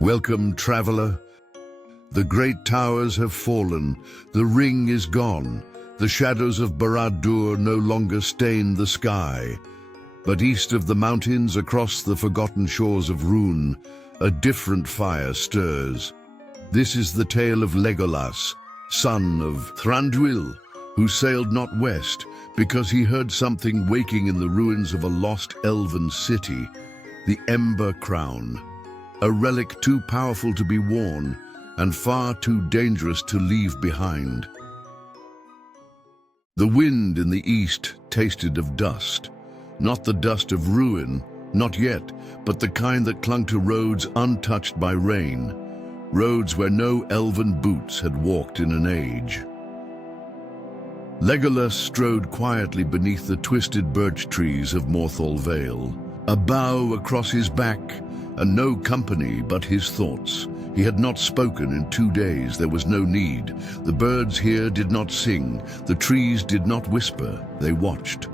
Welcome, traveler. The great towers have fallen, the ring is gone, the shadows of Barad-dûr no longer stain the sky. But east of the mountains, across the forgotten shores of Rhûn, a different fire stirs. This is the tale of Legolas, son of Thranduil, who sailed not west because he heard something waking in the ruins of a lost elven city, the Ember Crown, a relic too powerful to be worn and far too dangerous to leave behind. The wind in the east tasted of dust, not the dust of ruin, not yet, but the kind that clung to roads untouched by rain, roads where no elven boots had walked in an age. Legolas strode quietly beneath the twisted birch trees of Morthal Vale, a bough across his back, and no company but his thoughts. He had not spoken in 2 days. There was no need. The birds here did not sing. The trees did not whisper. They watched.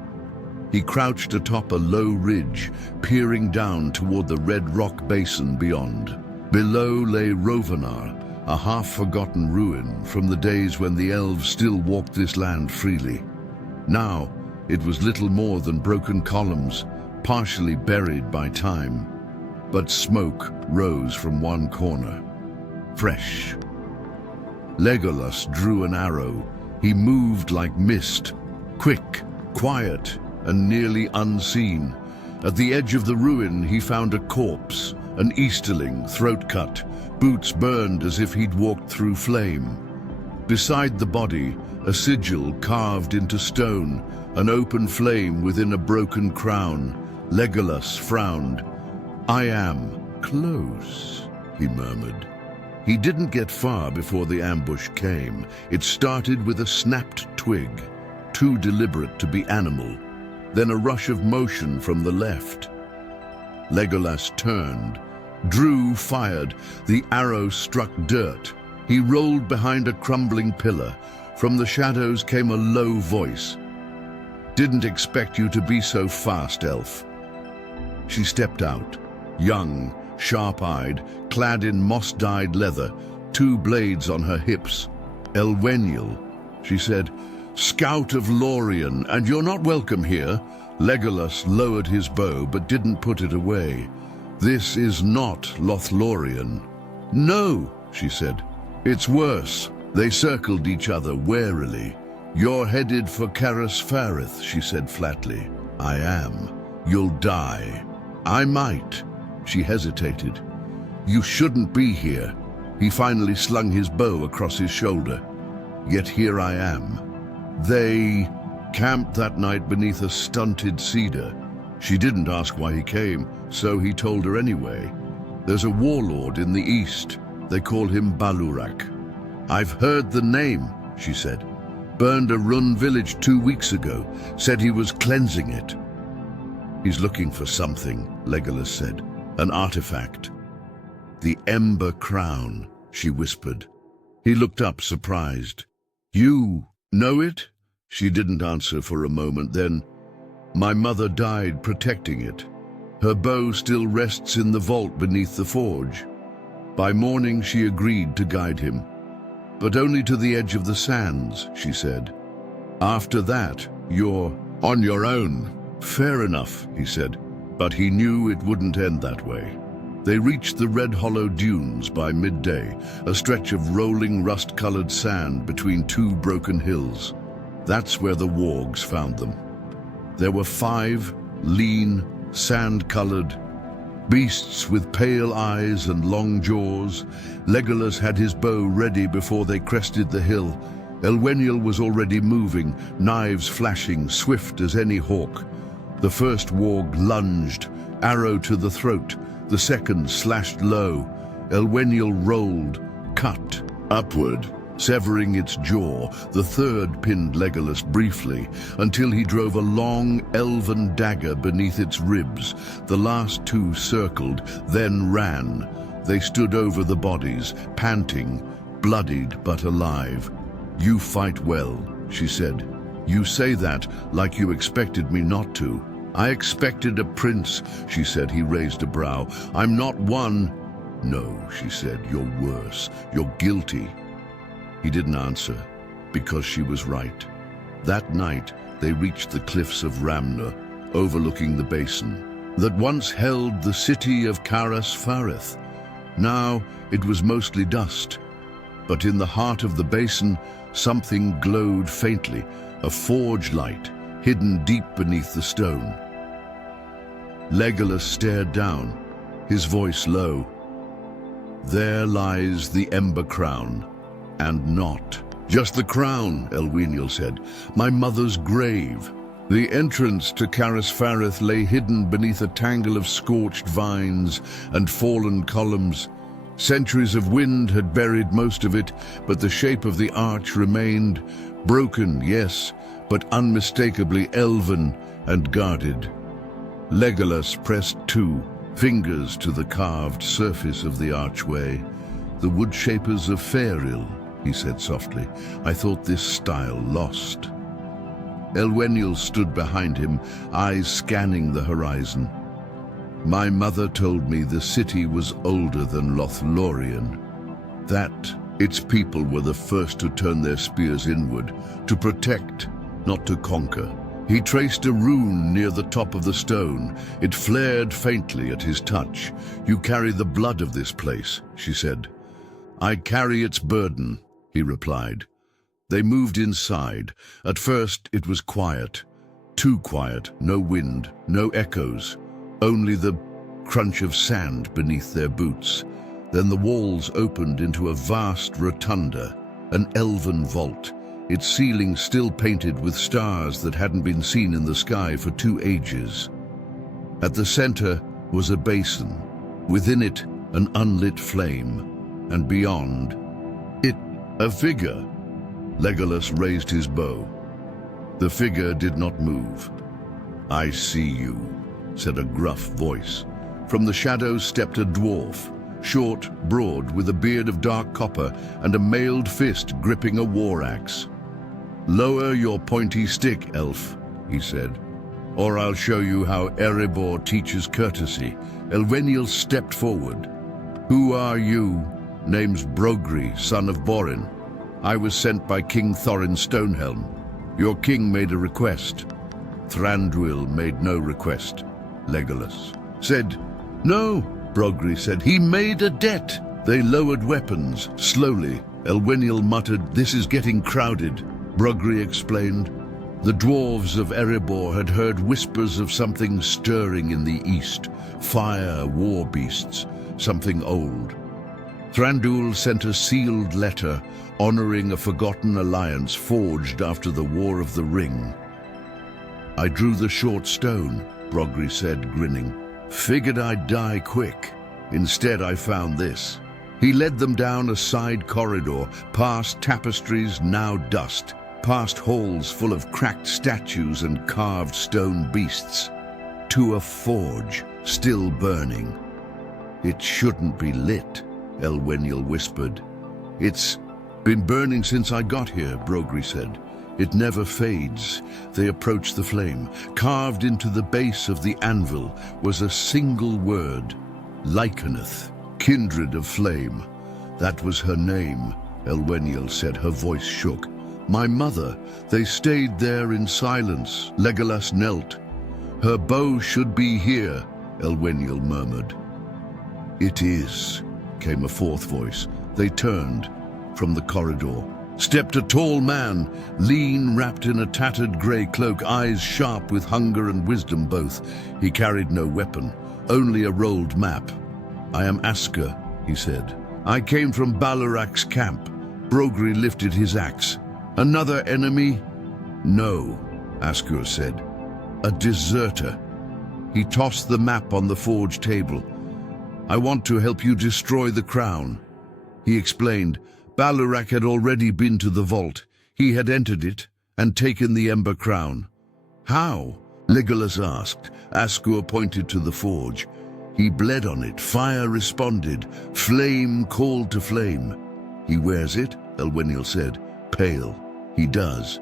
He crouched atop a low ridge, peering down toward the red rock basin beyond. Below lay Rhovenar, a half-forgotten ruin from the days when the elves still walked this land freely. Now, it was little more than broken columns, partially buried by time. But smoke rose from one corner, fresh. Legolas drew an arrow. He moved like mist, quick, quiet, and nearly unseen. At the edge of the ruin, he found a corpse, an Easterling, throat cut, boots burned as if he'd walked through flame. Beside the body, a sigil carved into stone, an open flame within a broken crown. Legolas frowned. "I am close," he murmured. He didn't get far before the ambush came. It started with a snapped twig, too deliberate to be animal. Then a rush of motion from the left. Legolas turned. Drew fired. The arrow struck dirt. He rolled behind a crumbling pillar. From the shadows came a low voice. "Didn't expect you to be so fast, elf." She stepped out, young, sharp-eyed, clad in moss-dyed leather, 2 blades on her hips. "Elweniel," she said, "scout of Lorien, and you're not welcome here." Legolas lowered his bow but didn't put it away. "This is not Lothlorien." "No," she said. "It's worse." They circled each other warily. "You're headed for Caras Farith," she said flatly. "I am. You'll die." "I might." She hesitated. "You shouldn't be here." He finally slung his bow across his shoulder. "Yet here I am." They camped that night beneath a stunted cedar. She didn't ask why he came, so he told her anyway. "There's a warlord in the east. They call him Balurak." "I've heard the name," she said. "Burned a Rhûn village 2 weeks ago. Said he was cleansing it." "He's looking for something," Legolas said. "An artifact." "The Ember Crown," she whispered. He looked up, surprised. "You know it?" She didn't answer for a moment, then, "My mother died protecting it. Her bow still rests in the vault beneath the forge." By morning she agreed to guide him. "But only to the edge of the sands," she said. "After that, you're on your own." "Fair enough," he said, but he knew it wouldn't end that way. They reached the Red Hollow Dunes by midday, a stretch of rolling rust-colored sand between 2 broken hills. That's where the wargs found them. There were 5 lean, sand-colored beasts with pale eyes and long jaws. Legolas had his bow ready before they crested the hill. Elweniel was already moving, knives flashing, swift as any hawk. The first warg lunged, arrow to the throat. The second slashed low. Elweniel rolled, cut, upward, severing its jaw. The third pinned Legolas briefly, until he drove a long, elven dagger beneath its ribs. The last 2 circled, then ran. They stood over the bodies, panting, bloodied but alive. "You fight well," she said. "You say that like you expected me not to." "I expected a prince," she said. He raised a brow. "I'm not one." No, she said, you're worse. You're guilty. He didn't answer, because she was right. That night, they reached the cliffs of Ramna, overlooking the basin that once held the city of Caras Farith. Now it was mostly dust, but in the heart of the basin, something glowed faintly, a forge light hidden deep beneath the stone. Legolas stared down, his voice low. There lies the Ember Crown, and not just the crown, Elweniel said, my mother's grave. The entrance to Caras Farith lay hidden beneath a tangle of scorched vines and fallen columns. Centuries of wind had buried most of it, but the shape of the arch remained, broken, yes, but unmistakably elven and guarded. Legolas pressed 2 fingers to the carved surface of the archway. The woodshapers of Faeril, he said softly. I thought this style lost. Elweniel stood behind him, eyes scanning the horizon. My mother told me the city was older than Lothlorien, that its people were the first to turn their spears inward, to protect, not to conquer. He traced a rune near the top of the stone. It flared faintly at his touch. You carry the blood of this place, she said. I carry its burden, he replied. They moved inside. At first it was quiet. Too quiet, no wind, no echoes, only the crunch of sand beneath their boots. Then the walls opened into a vast rotunda, an elven vault, its ceiling still painted with stars that hadn't been seen in the sky for 2 ages. At the center was a basin, within it an unlit flame, and beyond it a figure. Legolas raised his bow. The figure did not move. I see you, said a gruff voice. From the shadows stepped a dwarf, short, broad, with a beard of dark copper and a mailed fist gripping a war axe. Lower your pointy stick, elf, he said, or I'll show you how Erebor teaches courtesy. Elweniel stepped forward. Who are you? Name's Brogri, son of Borin. I was sent by King Thorin Stonehelm. Your king made a request. Thranduil made no request, Legolas said. No, Brogri said. He made a debt. They lowered weapons, slowly. Elweniel muttered, this is getting crowded. Brogri explained. The dwarves of Erebor had heard whispers of something stirring in the east. Fire, war beasts, something old. Thranduil sent a sealed letter honoring a forgotten alliance forged after the War of the Ring. I drew the short stone, Brogri said, grinning. Figured I'd die quick. Instead, I found this. He led them down a side corridor, past tapestries now dust, past halls full of cracked statues and carved stone beasts, to a forge still burning. It shouldn't be lit, Elweniel whispered. It's been burning since I got here, Brogri said. It never fades. They approached the flame. Carved into the base of the anvil was a single word, Lycaneth, kindred of flame. That was her name, Elweniel said, her voice shook. My mother. They stayed there in silence. Legolas knelt. Her bow should be here, Elweniel murmured. It is, came a fourth voice. They turned. From the corridor stepped a tall man, lean, wrapped in a tattered grey cloak, eyes sharp with hunger and wisdom both. He carried no weapon, only a rolled map. I am Asker, he said. I came from Balurak's camp. Brogri lifted his axe. Another enemy? No, Asker said. A deserter. He tossed the map on the forge table. I want to help you destroy the crown. He explained. Balurak had already been to the vault. He had entered it and taken the Ember Crown. How? Legolas asked. Asker pointed to the forge. He bled on it. Fire responded. Flame called to flame. He wears it, Elweniel said. Pale. He does.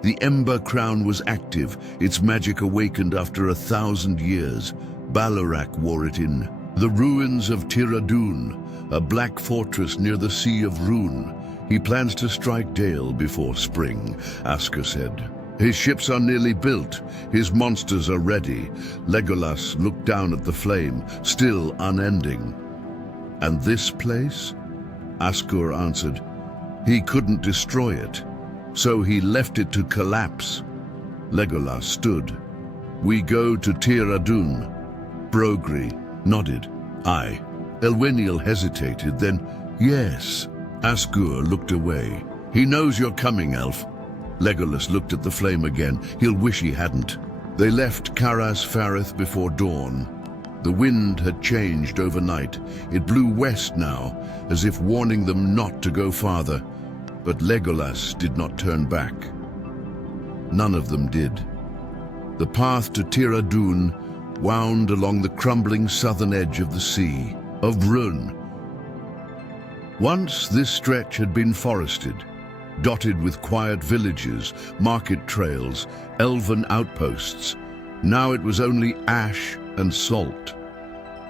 The Ember Crown was active. Its magic awakened after 1,000 years. Balurak wore it in The ruins of Tir Adun, a black fortress near the Sea of Rune. He plans to strike Dale before spring, Asker said. His ships are nearly built. His monsters are ready. Legolas looked down at the flame, still unending. And this place? Asker answered. He couldn't destroy it, so he left it to collapse. Legolas stood. We go to Tir Adun. Brogri nodded. Aye. Elweniel hesitated, then, yes. Asker looked away. He knows you're coming, elf. Legolas looked at the flame again. He'll wish he hadn't. They left Caras Farith before dawn. The wind had changed overnight. It blew west now, as if warning them not to go farther. But Legolas did not turn back. None of them did. The path to Tir Adun wound along the crumbling southern edge of the Sea of Rune. Once this stretch had been forested, dotted with quiet villages, market trails, elven outposts. Now it was only ash and salt.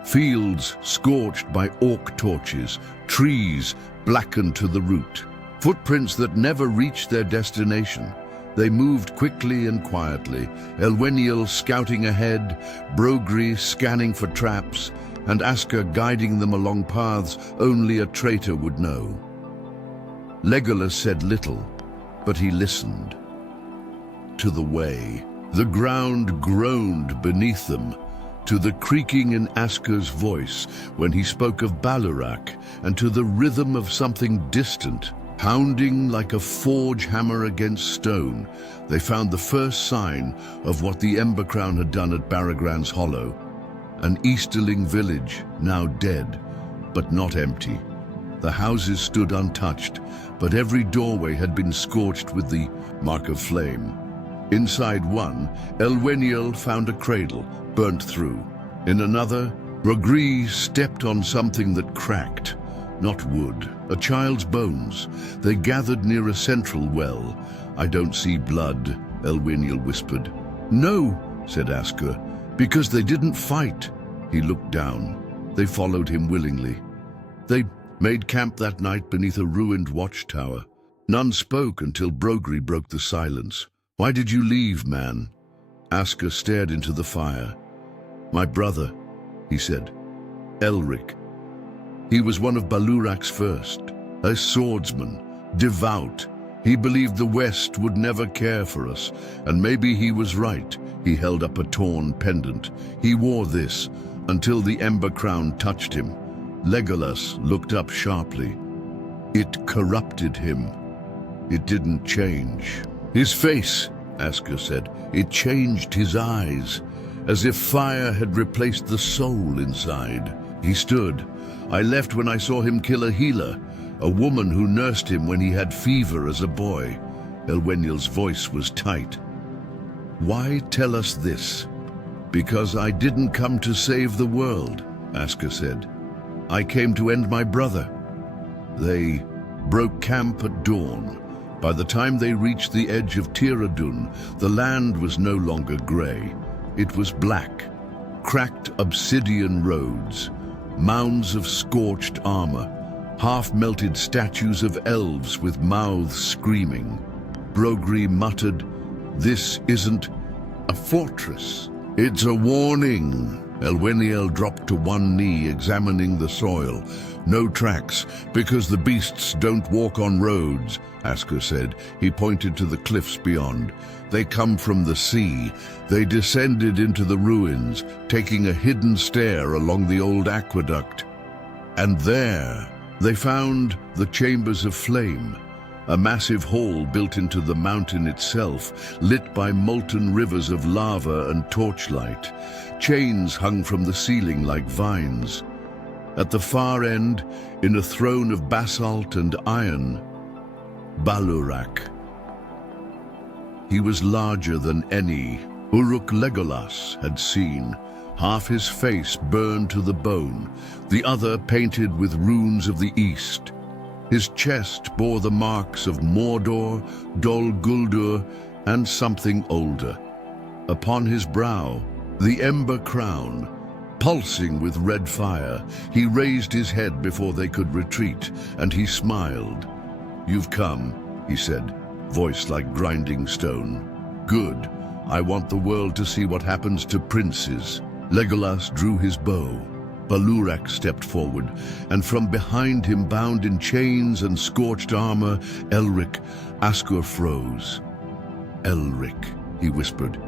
Fields scorched by orc torches, trees blackened to the root. Footprints that never reached their destination. They moved quickly and quietly, Elweniel scouting ahead, Brogri scanning for traps, and Asker guiding them along paths only a traitor would know. Legolas said little, but he listened. To the way. The ground groaned beneath them, to the creaking in Asker's voice when he spoke of Balurak, and to the rhythm of something distant, pounding like a forge hammer against stone. They found the first sign of what the Ember Crown had done at Baragran's Hollow. An Easterling village, now dead, but not empty. The houses stood untouched, but every doorway had been scorched with the mark of flame. Inside one, Elweniel found a cradle, burnt through. In another, Brogri stepped on something that cracked. Not wood, a child's bones. They gathered near a central well. I don't see blood, Elweniel whispered. No, said Asker, because they didn't fight. He looked down. They followed him willingly. They made camp that night beneath a ruined watchtower. None spoke until Brogri broke the silence. Why did you leave, man? Asker stared into the fire. My brother, he said. Elric. He was one of Balurak's first, a swordsman, devout. He believed the West would never care for us, and maybe he was right. He held up a torn pendant. He wore this until the Ember Crown touched him. Legolas looked up sharply. It corrupted him. It didn't change. His face, Asker said, it changed his eyes, as if fire had replaced the soul inside. He stood. I left when I saw him kill a healer, a woman who nursed him when he had fever as a boy. Elweniel's voice was tight. Why tell us this? Because I didn't come to save the world, Asker said. I came to end my brother. They broke camp at dawn. By the time they reached the edge of Tir Adun, the land was no longer grey. It was black, cracked obsidian roads, mounds of scorched armor, half-melted statues of elves with mouths screaming. Brogri muttered, "This isn't a fortress. It's a warning." Elweniel dropped to one knee, examining the soil. No tracks, because the beasts don't walk on roads, Asker said. He pointed to the cliffs beyond. They come from the sea. They descended into the ruins, taking a hidden stair along the old aqueduct. And there, they found the Chambers of Flame, a massive hall built into the mountain itself, lit by molten rivers of lava and torchlight. Chains hung from the ceiling like vines. At the far end, in a throne of basalt and iron, Balurak. He was larger than any Uruk Legolas had seen, half his face burned to the bone, the other painted with runes of the east. His chest bore the marks of Mordor, Dol Guldur, and something older. Upon his brow, the Ember Crown, pulsing with red fire. He raised his head before they could retreat, and he smiled. "You've come," he said, voice like grinding stone. "Good. I want the world to see what happens to princes." Legolas drew his bow. Balurak stepped forward, and from behind him, bound in chains and scorched armor, Elric. Askur froze. "Elric," he whispered.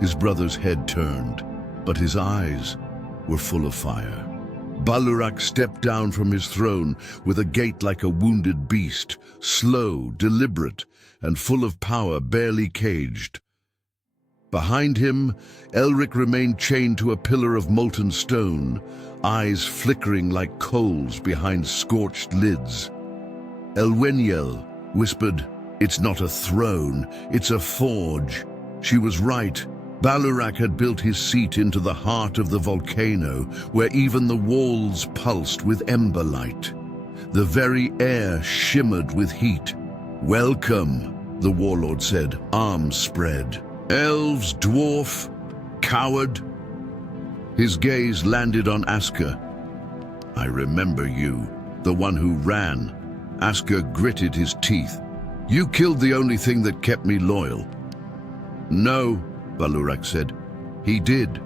His brother's head turned, but his eyes were full of fire. Balurak stepped down from his throne with a gait like a wounded beast, slow, deliberate, and full of power, barely caged. Behind him, Elric remained chained to a pillar of molten stone, eyes flickering like coals behind scorched lids. Elweniel whispered, "It's not a throne, it's a forge." She was right. Balurak had built his seat into the heart of the volcano, where even the walls pulsed with ember light. The very air shimmered with heat. "Welcome," the warlord said, arms spread. "Elves, dwarf, coward." His gaze landed on Askur. "I remember you, the one who ran." Askur gritted his teeth. "You killed the only thing that kept me loyal." "No," Balurak said. "He did."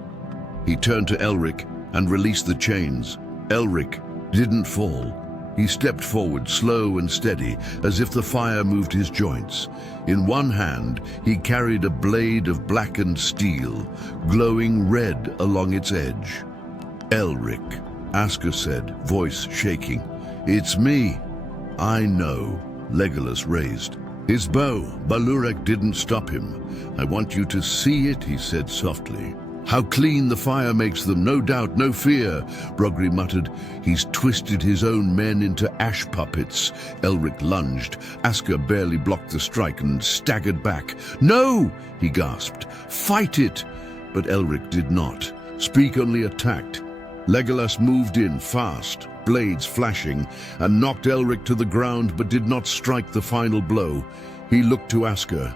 He turned to Elric and released the chains. Elric didn't fall. He stepped forward, slow and steady, as if the fire moved his joints. In one hand, he carried a blade of blackened steel, glowing red along its edge. "Elric," Askur said, voice shaking. "It's me." "I know," Legolas raised his bow. Balurak didn't stop him. "I want you to see it," he said softly. "How clean the fire makes them, no doubt, no fear," Brogri muttered. "He's twisted his own men into ash puppets." Elric lunged. Askur barely blocked the strike and staggered back. "No!" he gasped. "Fight it!" But Elric did not. Speak only attacked. Legolas moved in fast, blades flashing, and knocked Elric to the ground but did not strike the final blow. He looked to Askur.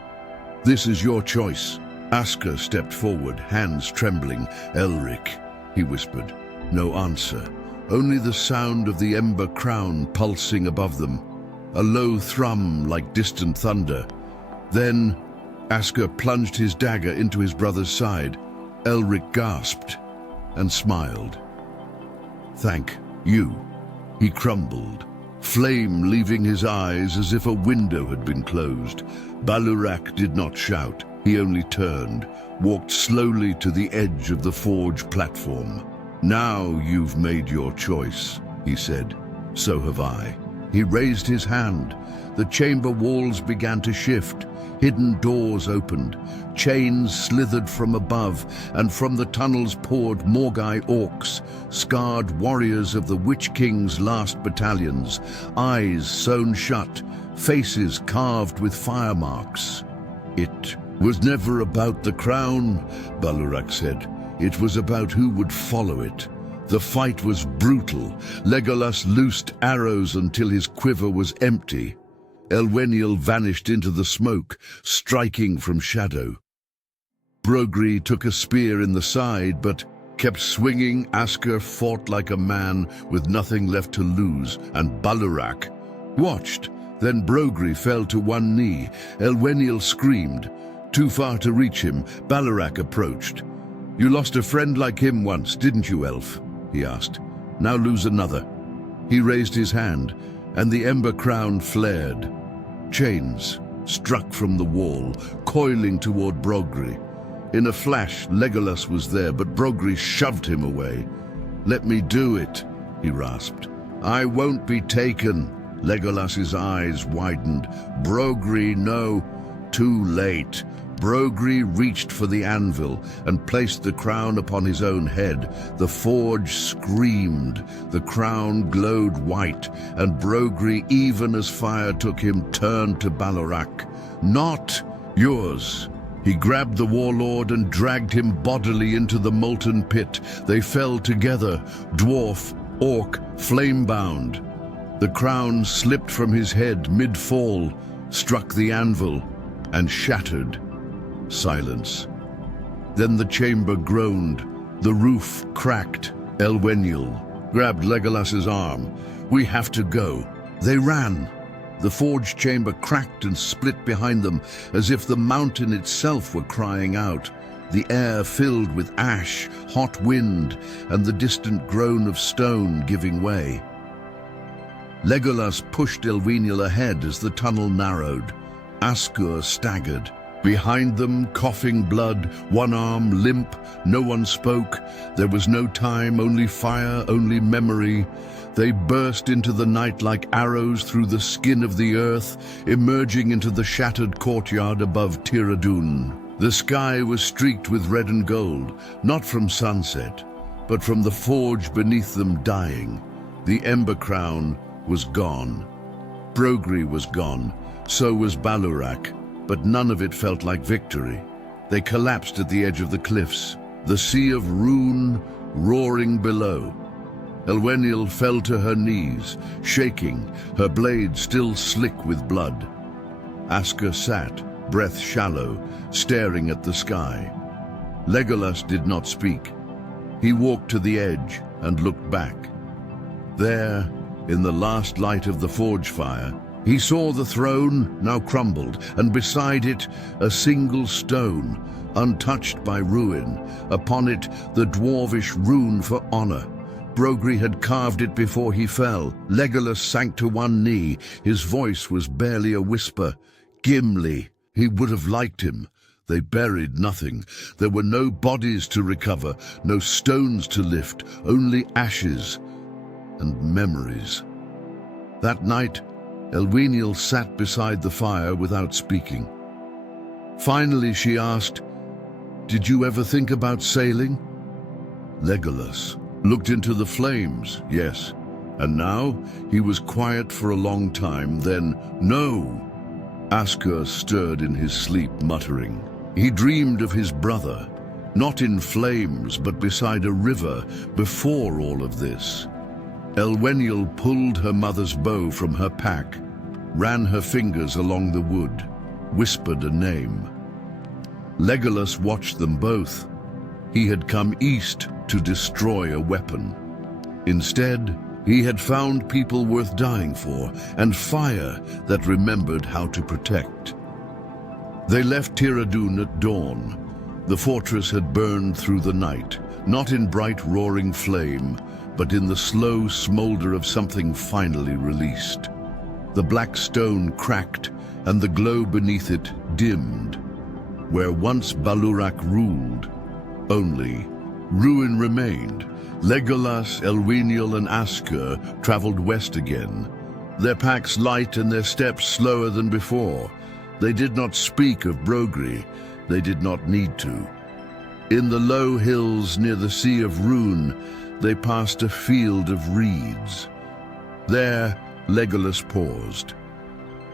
"This is your choice." Askur stepped forward, hands trembling. "Elric," he whispered. No answer, only the sound of the Ember Crown pulsing above them, a low thrum like distant thunder. Then Askur plunged his dagger into his brother's side. Elric gasped and smiled. "Thank you." He crumbled, flame leaving his eyes as if a window had been closed. Balurak did not shout. He only turned, walked slowly to the edge of the forge platform. "Now you've made your choice," he said. "So have I." He raised his hand. The chamber walls began to shift. Hidden doors opened. Chains slithered from above, and from the tunnels poured Morgai orcs, scarred warriors of the Witch King's last battalions, eyes sewn shut, faces carved with fire marks. "It was never about the crown," Balurak said. "It was about who would follow it." The fight was brutal. Legolas loosed arrows until his quiver was empty. Elweniel vanished into the smoke, striking from shadow. Brogri took a spear in the side, but kept swinging. Askur fought like a man with nothing left to lose, and Balurak watched. Then Brogri fell to one knee. Elweniel screamed. Too far to reach him, Balurak approached. "You lost a friend like him once, didn't you, elf?" he asked. "Now lose another." He raised his hand, and the Ember Crown flared. Chains struck from the wall, coiling toward Brogri. In a flash, Legolas was there, but Brogri shoved him away. "Let me do it," he rasped. "I won't be taken." Legolas's eyes widened. "Brogri, no." Too late. Brogri reached for the anvil and placed the crown upon his own head. The forge screamed. The crown glowed white, and Brogri, even as fire took him, turned to Balurak. "Not yours." He grabbed the warlord and dragged him bodily into the molten pit. They fell together, dwarf, orc, flame-bound. The crown slipped from his head mid-fall, struck the anvil, and shattered. Silence. Then the chamber groaned. The roof cracked. Elweniel grabbed Legolas's arm. "We have to go." They ran. The forge chamber cracked and split behind them, as if the mountain itself were crying out. The air filled with ash, hot wind, and the distant groan of stone giving way. Legolas pushed Elweniel ahead as the tunnel narrowed. Askur staggered. Behind them, coughing blood, one arm limp, no one spoke. There was no time, only fire, only memory. They burst into the night like arrows through the skin of the earth, emerging into the shattered courtyard above Tir Adun. The sky was streaked with red and gold, not from sunset, but from the forge beneath them dying. The Ember Crown was gone. Brogri was gone, so was Balurak, but none of it felt like victory. They collapsed at the edge of the cliffs, the sea of ruin roaring below. Elweniel fell to her knees, shaking, her blade still slick with blood. Askur sat, breath shallow, staring at the sky. Legolas did not speak. He walked to the edge and looked back. There, in the last light of the forge fire, he saw the throne, now crumbled, and beside it a single stone, untouched by ruin. Upon it the dwarvish rune for honor. Brogri had carved it before he fell. Legolas sank to one knee. His voice was barely a whisper. Gimli. He would have liked him. They buried nothing. There were no bodies to recover, no stones to lift, only ashes and memories. That night, Elweniel sat beside the fire without speaking. Finally she asked, "Did you ever think about sailing?" Legolas looked into the flames, yes. And now he was quiet for a long time, then, "No." Askur stirred in his sleep, muttering. He dreamed of his brother, not in flames, but beside a river, before all of this. Elweniel pulled her mother's bow from her pack, ran her fingers along the wood, whispered a name. Legolas watched them both. He had come east to destroy a weapon. Instead, he had found people worth dying for, and fire that remembered how to protect. They left Tir Adun at dawn. The fortress had burned through the night, not in bright roaring flame, but in the slow smolder of something finally released. The black stone cracked, and the glow beneath it dimmed. Where once Balurak ruled, only ruin remained. Legolas, Elweniel, and Askur traveled west again, their packs light and their steps slower than before. They did not speak of Brogri. They did not need to. In the low hills near the Sea of Rune, they passed a field of reeds. There, Legolas paused.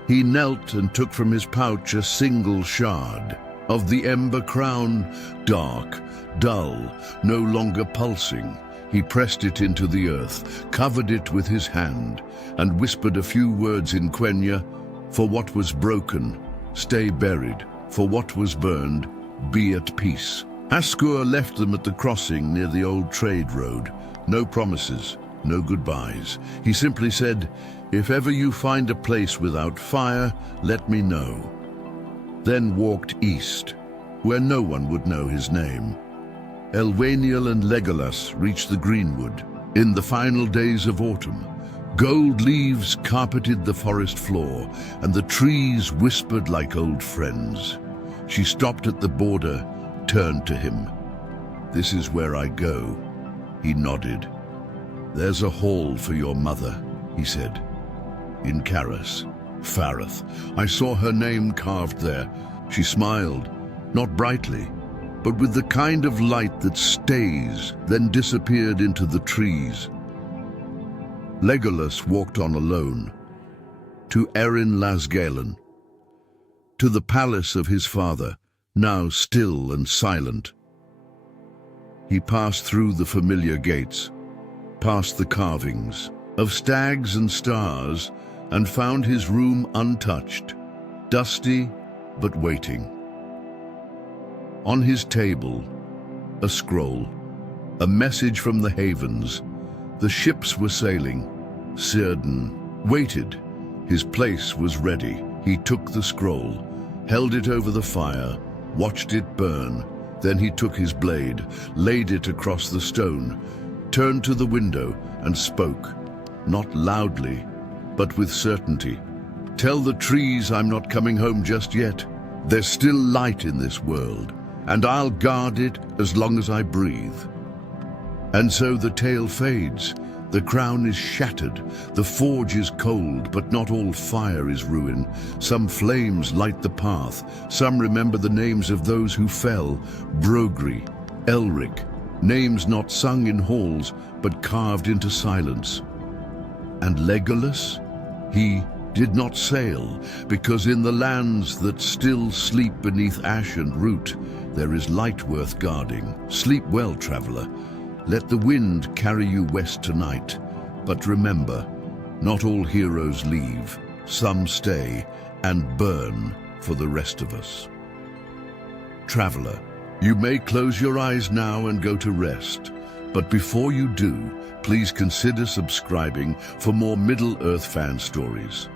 He knelt and took from his pouch a single shard of the Ember Crown, dark, dull, no longer pulsing. He pressed it into the earth, covered it with his hand, and whispered a few words in Quenya. For what was broken, stay buried. For what was burned, be at peace. Askur left them at the crossing near the old trade road. No promises, no goodbyes. He simply said, "If ever you find a place without fire, let me know." Then walked east, where no one would know his name. Elweniel and Legolas reached the greenwood. In the final days of autumn, gold leaves carpeted the forest floor, and the trees whispered like old friends. She stopped at the border, turned to him. "This is where I go." He nodded. "There's a hall for your mother," he said. "In Caras, Farath. I saw her name carved there." She smiled, not brightly, but with the kind of light that stays, then disappeared into the trees. Legolas walked on alone, to Erin Lasgalen, to the palace of his father, now still and silent. He passed through the familiar gates, past the carvings of stags and stars, and found his room untouched, dusty but waiting. On his table, a scroll, A message from the havens. The ships were sailing. Círdan waited. His place was ready. He took the scroll, held it over the fire, watched it burn. Then he took his blade, laid it across the stone, turned to the window and spoke, not loudly, but with certainty. Tell the trees I'm not coming home just yet. There's still light in this world, and I'll guard it as long as I breathe. And so the tale fades. The crown is shattered. The forge is cold, but not all fire is ruin. Some flames light the path. Some remember the names of those who fell. Brogri, Elric, names not sung in halls, but carved into silence. And Legolas? He did not sail, because in the lands that still sleep beneath ash and root, there is light worth guarding. Sleep well, traveler. Let the wind carry you west tonight. But remember, not all heroes leave. Some stay and burn for the rest of us. Traveler, you may close your eyes now and go to rest. But before you do, please consider subscribing for more Middle-earth fan stories.